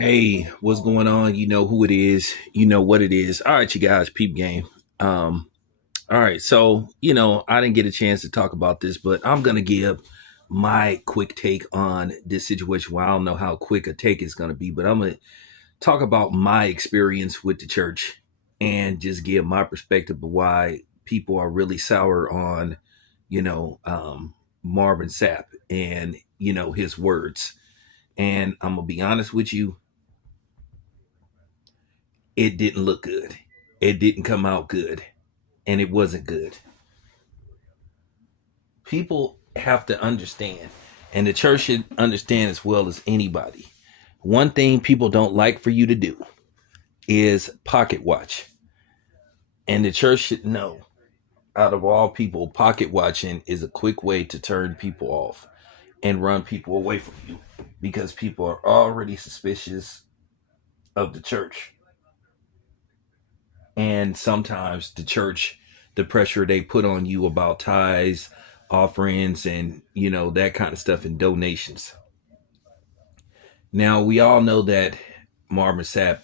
Hey, what's going on? You know who it is. You know what it is. All right, you guys, peep game. Um, all right, so I didn't get a chance to talk about this, but I'm gonna give my quick take on this situation. Well, I don't know how quick a take is gonna be, but I'm gonna talk about my experience with the church and just give my perspective of why people are really sour on, you know, um, Marvin Sapp and his words. And I'm gonna be honest with you, it didn't look good. It didn't come out good, and it wasn't good. People have to understand, and the church should understand as well as anybody. One thing people don't like for you to do is pocket watch, and the church should know. Out of all people, pocket watching is a quick way to turn people off and run people away from you because people are already suspicious of the church. And sometimes the church, the pressure they put on you about tithes, offerings, and that kind of stuff, and donations. Now we all know that Marvin Sapp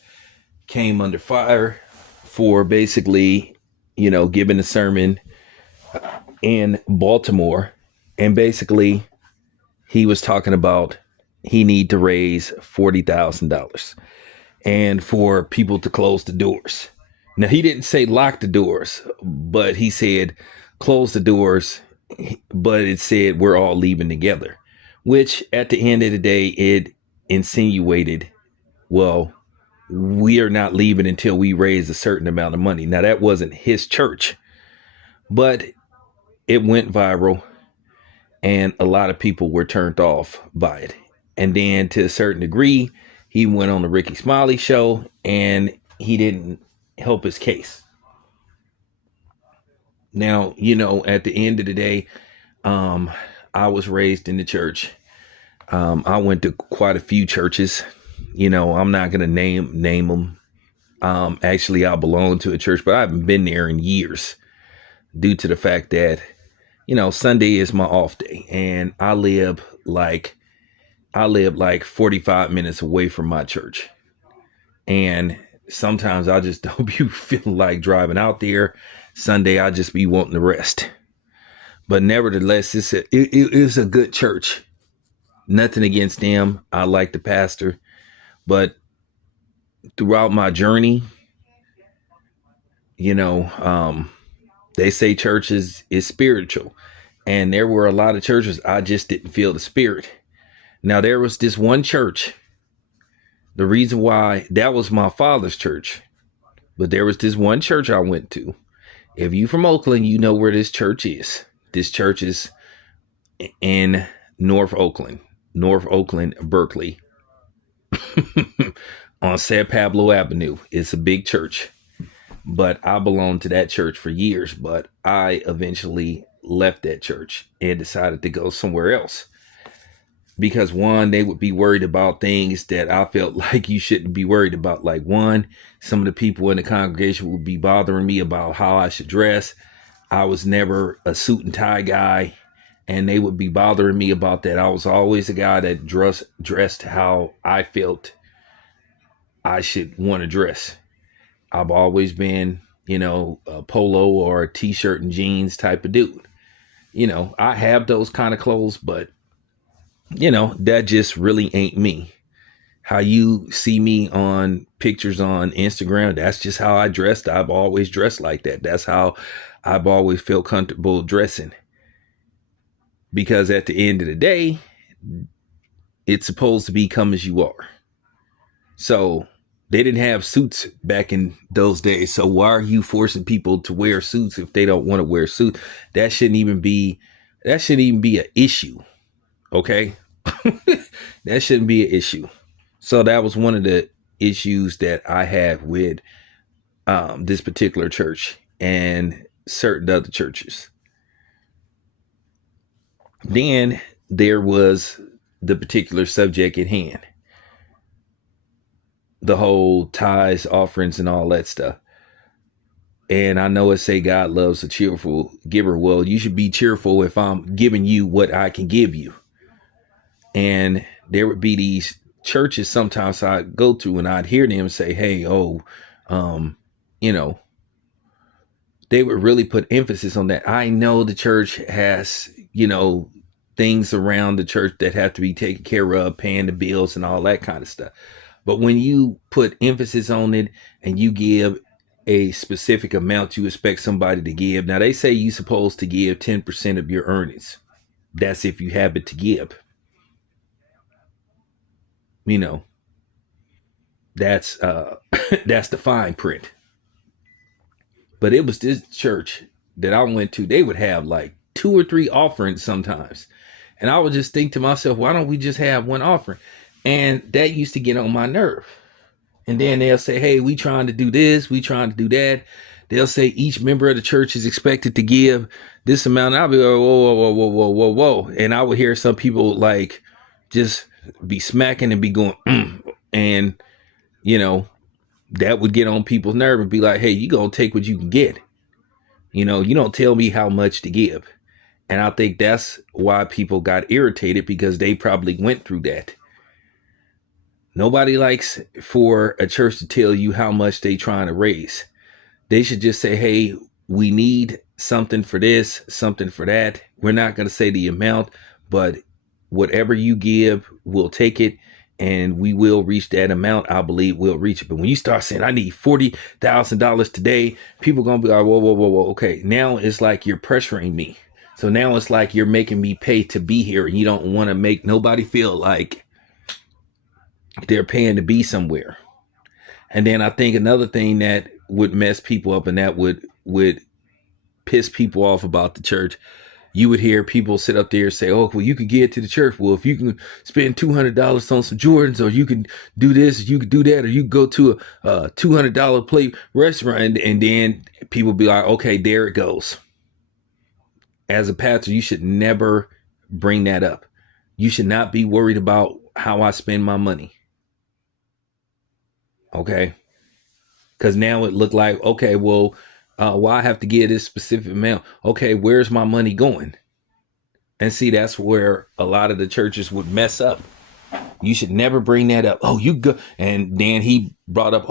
came under fire for basically giving a sermon in Baltimore, and basically he was talking about he need to raise $40,000 and for people to close the doors. Now, he didn't say lock the doors, but he said close the doors, but it said we're all leaving together, which at the end of the day, it insinuated, well, we are not leaving until we raise a certain amount of money. Now, that wasn't his church, but it went viral and a lot of people were turned off by it. And then to a certain degree, he went on the Ricky Smiley show and he didn't help his case. Now, at the end of the day, I was raised in the church. I went to quite a few churches. I'm not gonna name them. Actually, I belong to a church, but I haven't been there in years due to the fact that Sunday is my off day, and I live like 45 minutes away from my church, and sometimes I just don't be feeling like driving out there. Sunday, I just be wanting to rest. But nevertheless, it is a good church. Nothing against them. I like the pastor. But throughout my journey, you know, um, they say church is spiritual. And there were a lot of churches I just didn't feel the spirit. Now, there was this one church. The reason why that was my father's church. But there was this one church I went to. If you from Oakland, you know where this church is. This church is in North Oakland, Berkeley, on San Pablo Avenue. It's a big church, but I belonged to that church for years. But I eventually left that church and decided to go somewhere else because one, they would be worried about things that I felt like you shouldn't be worried about. Like one, some of the people in the congregation would be bothering me about how I should dress. I was never a suit and tie guy, and they would be bothering me about that. I was always a guy that dressed how I felt I should want to dress. I've always been, a polo or a t-shirt and jeans type of dude. I have those kind of clothes, but that just really ain't me. How you see me on pictures on Instagram, that's just how I dressed. I've always dressed like that. That's how I've always felt comfortable dressing. Because at the end of the day, it's supposed to be come as you are. So they didn't have suits back in those days. So why are you forcing people to wear suits if they don't want to wear suits? That shouldn't even be an issue. Okay. That shouldn't be an issue. So that was one of the issues that I had with this particular church and certain other churches. Then there was the particular subject at hand, the whole tithes, offerings, and all that stuff. And I know it say God loves a cheerful giver. Well, you should be cheerful if I'm giving you what I can give you. And there would be these churches sometimes I go to and I'd hear them say, hey, oh, um, you know, they would really put emphasis on that. I know the church has, things around the church that have to be taken care of, paying the bills and all that kind of stuff. But when you put emphasis on it and you give a specific amount you expect somebody to give, now they say you're supposed to give 10% of your earnings. That's if you have it to give. You know, that's that's the fine print. But it was this church that I went to, they would have like 2 or 3 offerings sometimes. And I would just think to myself, why don't we just have one offering? And that used to get on my nerve. And then they'll say, hey, we trying to do this, we trying to do that. They'll say each member of the church is expected to give this amount. I'll be like, whoa, whoa, whoa, whoa, whoa, whoa, whoa. And I would hear some people like just be smacking and be going, and, that would get on people's nerve and be like, hey, you going to take what you can get. You don't tell me how much to give. And I think that's why people got irritated, because they probably went through that. Nobody likes for a church to tell you how much they trying to raise. They should just say, hey, we need something for this, something for that. We're not going to say the amount, but whatever you give, we'll take it. And we will reach that amount. I believe we'll reach it. But when you start saying, I need $40,000 today, people going to be like, whoa, whoa, whoa, whoa. Okay. Now it's like you're pressuring me. So now it's like you're making me pay to be here. And you don't want to make nobody feel like they're paying to be somewhere. And then I think another thing that would mess people up, and that would piss people off about the church, you would hear people sit up there and say, oh, well, you could get to the church. Well, if you can spend $200 on some Jordans, or you can do this, you could do that, or you could go to a $200 plate restaurant. And then people be like, okay, there it goes. As a pastor, you should never bring that up. You should not be worried about how I spend my money. Okay. Because now it looked like, okay, well, I have to give this specific amount. Okay, where's my money going? And see, that's where a lot of the churches would mess up. You should never bring that up. Oh, you go. And then he brought up,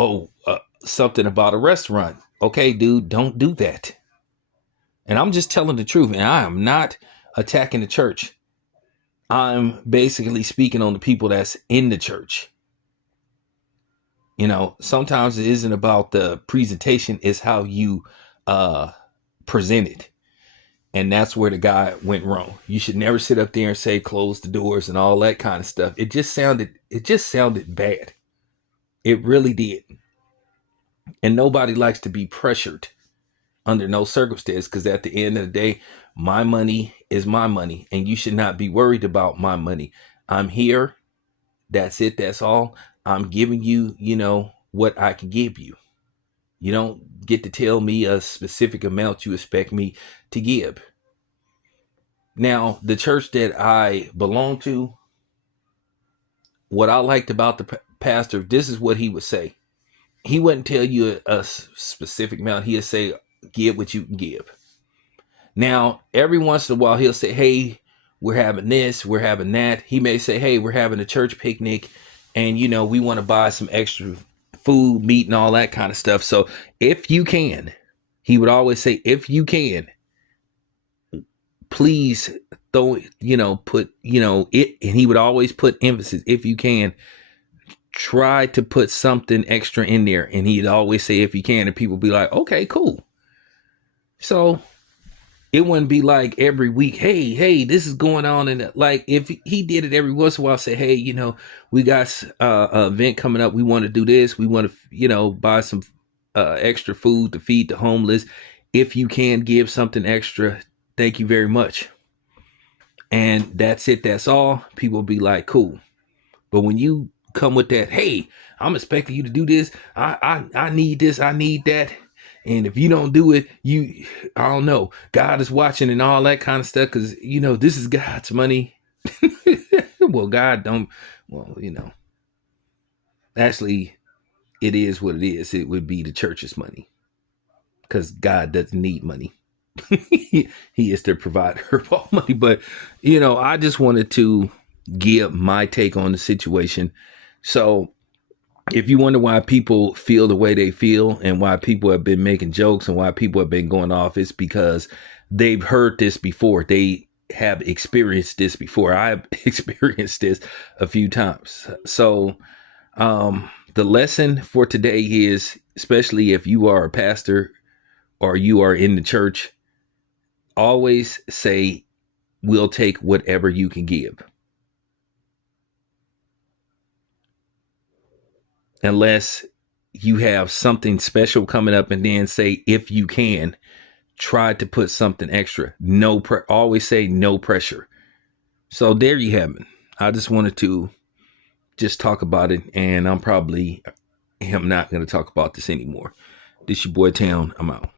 something about a restaurant. Okay, dude, don't do that. And I'm just telling the truth. And I am not attacking the church. I'm basically speaking on the people that's in the church. Sometimes it isn't about the presentation, it's how you present it. And that's where the guy went wrong. You should never sit up there and say, close the doors and all that kind of stuff. It just sounded bad. It really did. And nobody likes to be pressured under no circumstance, because at the end of the day, my money is my money, and you should not be worried about my money. I'm here. That's it. That's all. I'm giving you, what I can give you. You don't get to tell me a specific amount you expect me to give. Now, the church that I belong to, what I liked about the pastor, this is what he would say. He wouldn't tell you a specific amount. He'd say, give what you can give. Now, every once in a while, he'll say, hey, we're having this, we're having that. He may say, hey, we're having a church picnic, and, we want to buy some extra food, meat, and all that kind of stuff. So if you can, he would always say, if you can, please put, it. And he would always put emphasis, if you can, try to put something extra in there. And he'd always say, if you can, and people be like, okay, cool. So it wouldn't be like every week, hey, this is going on. And like, if he did it every once in a while, say, hey, we got an event coming up. We want to do this. We want to, buy some extra food to feed the homeless. If you can give something extra, thank you very much. And that's it. That's all. People be like, cool. But when you come with that, hey, I'm expecting you to do this. I need this. I need that. And if you don't do it, I don't know, God is watching and all that kind of stuff. Because, this is God's money. Well, actually, it is what it is. It would be the church's money, because God doesn't need money. He is the provider of all money. But, I just wanted to give my take on the situation. So if you wonder why people feel the way they feel and why people have been making jokes and why people have been going off, it's because they've heard this before. They have experienced this before. I've experienced this a few times. So the lesson for today is, especially if you are a pastor or you are in the church, always say, we'll take whatever you can give. Unless you have something special coming up, and then say, if you can, try to put something extra. Always say no pressure. So there you have it. I just wanted to just talk about it, and I'm not going to talk about this anymore. This your boy Town. I'm out.